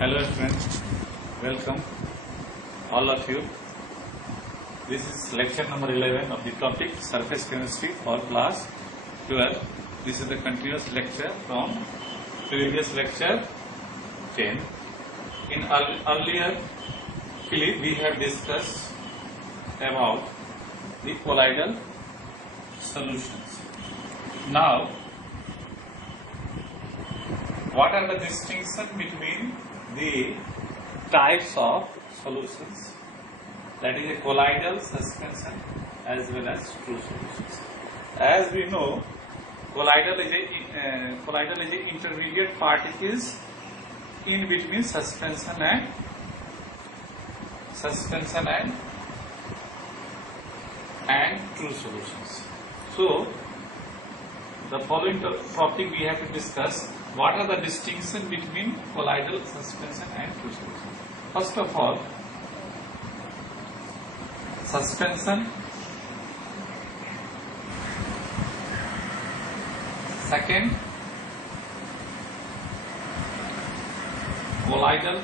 Hello friends, welcome all of you. This is lecture number 11 of the topic surface chemistry for class 12. This is the continuous lecture from previous lecture 10. In earlier clip we have discussed about the colloidal solutions. Now, what are the distinctions between the types of solutions, that is a colloidal suspension as well as true solutions? As we know, colloidal is a intermediate particles in between suspension and true solutions. So the following topic we have to discuss: what are the distinctions between colloidal suspension and true solution? First of all, suspension. Second, colloidal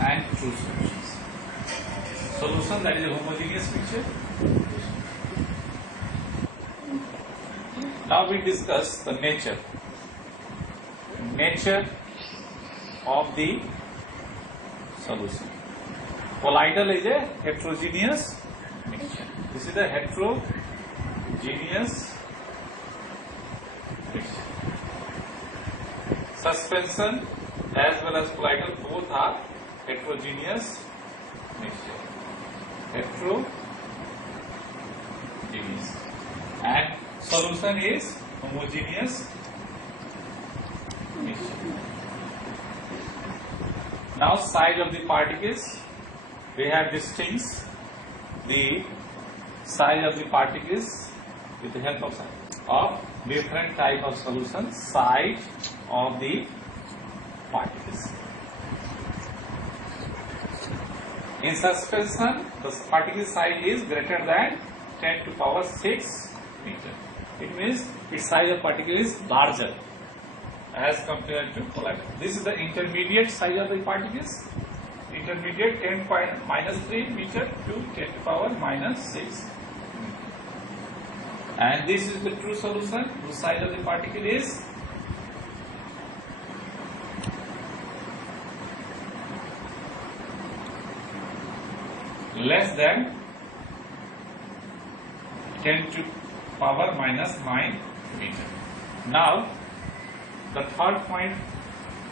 and true solutions. Solution, that is a homogeneous mixture. Now we discuss the nature of the solution. Colloidal is a heterogeneous mixture. This is a heterogeneous mixture. Suspension as well as colloidal both are heterogeneous mixture. Heterogeneous. And solution is homogeneous mixture. Now, size of the particles, we have distinguished the size of the particles with the help of different type of solutions. Size of the particles. In suspension, the particle size is greater than 10 to the power 6 meter. It means its size of particle is larger as compared to colloidal. This is the intermediate size of the particles. Intermediate 10 minus 3 meter to 10 to the power minus 6 meter. And this is the true solution, whose size of the particle is less than 10 to the power minus 9 meter. Now, the third point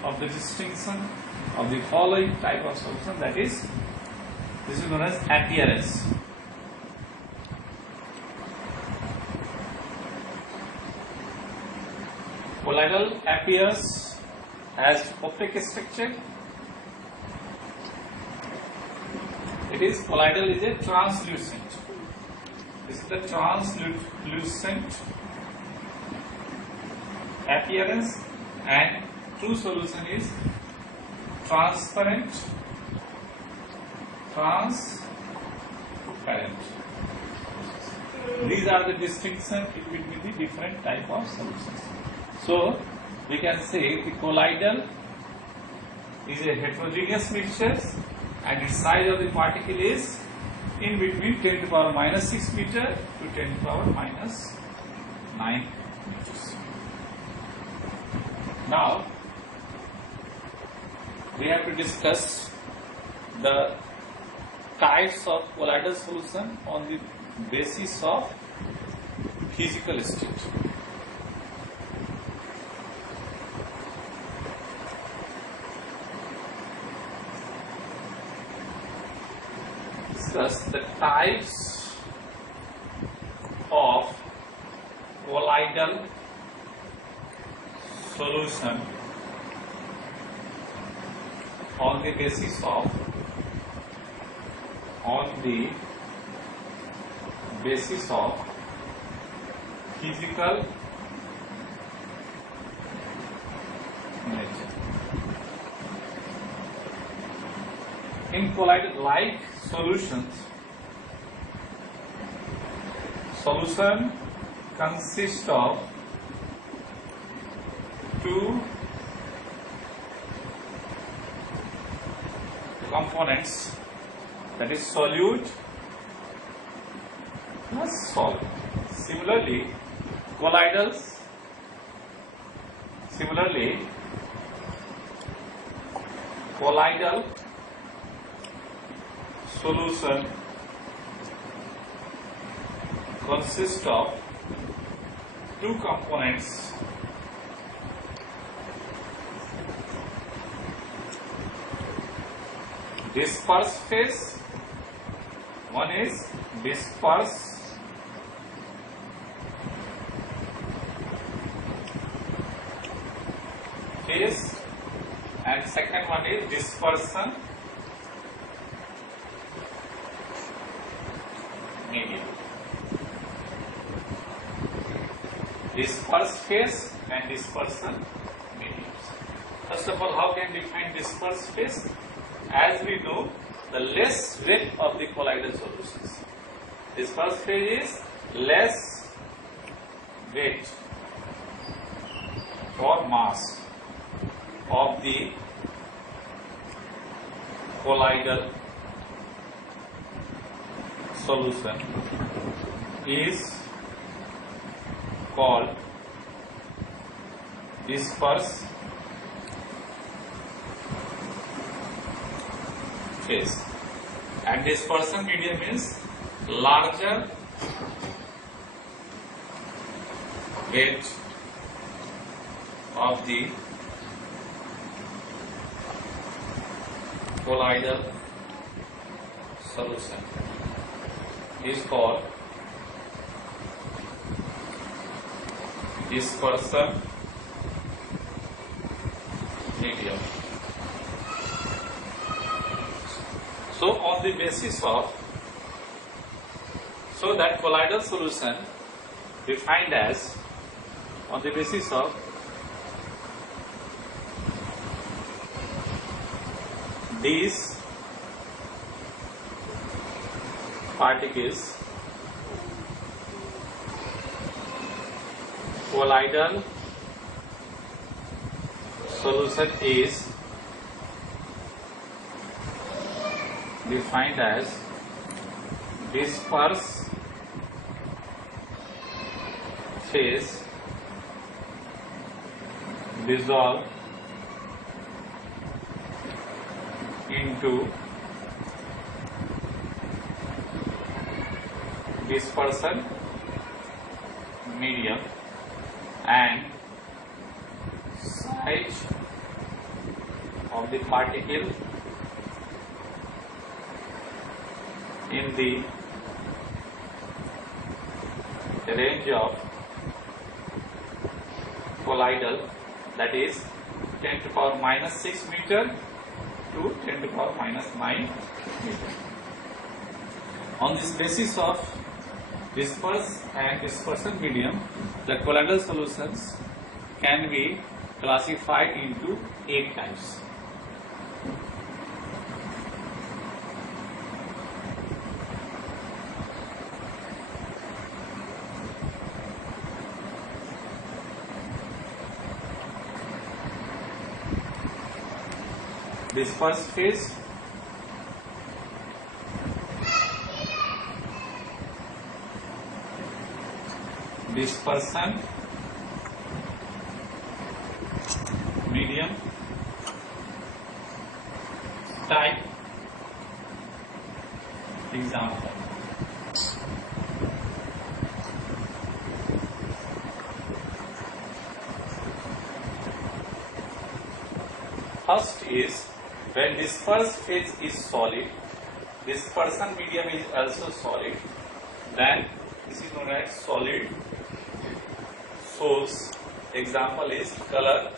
of the distinction of the following type of solution, that is, this is known as appearance. Colloidal appears as opaque structure. It is colloidal is a translucent. This is the translucent appearance, and true solution is transparent. These are the distinctions between the different type of solutions. So we can say the colloidal is a heterogeneous mixture, and its size of the particle is in between 10 to the power minus 6 meter to 10 to the power minus 9 meters. Now, we have to discuss the types of colloidal solution on the basis of physical state. Discuss the types of colloidal solution on the basis of physical nature. In colloidal like solutions, solution consists of two components, that is solute plus solvent. Similarly, colloidal solution consists of two components, disperse phase. One is disperse phase and second one is dispersion medium. Disperse phase and dispersion mediums. First of all, how can we define disperse phase? As we know, the less weight of the colloidal solutions. Disperse phase is less weight or mass of the colloidal solution is called disperse phase, and dispersion medium is larger weight of the colloidal solution is called dispersion medium. So on the basis of, so that colloidal solution defined as, on the basis of these particles, colloidal solution is defined as disperse phase, dissolve into dispersion medium, and size of the particle in the range of colloidal, that is 10 to the power minus 6 meter to 10 to the power minus 9 meter. On this basis of disperse and dispersion medium, the colloidal solutions can be classified into 8 types. Disperse phase, dispersion medium, type. Example: first is when disperse phase is solid, dispersion medium is also solid, then this is known as solid source. Example is color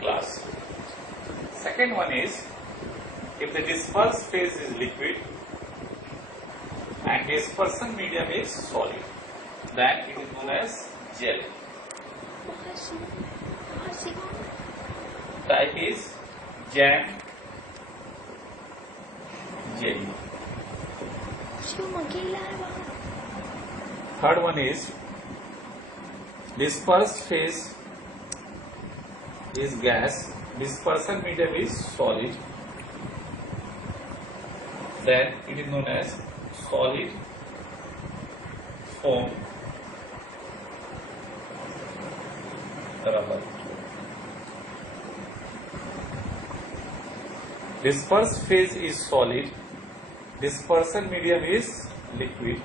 glass. Second one is if the disperse phase is liquid and dispersion medium is solid, then it is known as gel. Type is jam, jelly. Third one is dispersed phase is gas dispersion medium is solid, then it is known as solid foam rubber. Dispersed phase is solid, dispersion medium is liquid.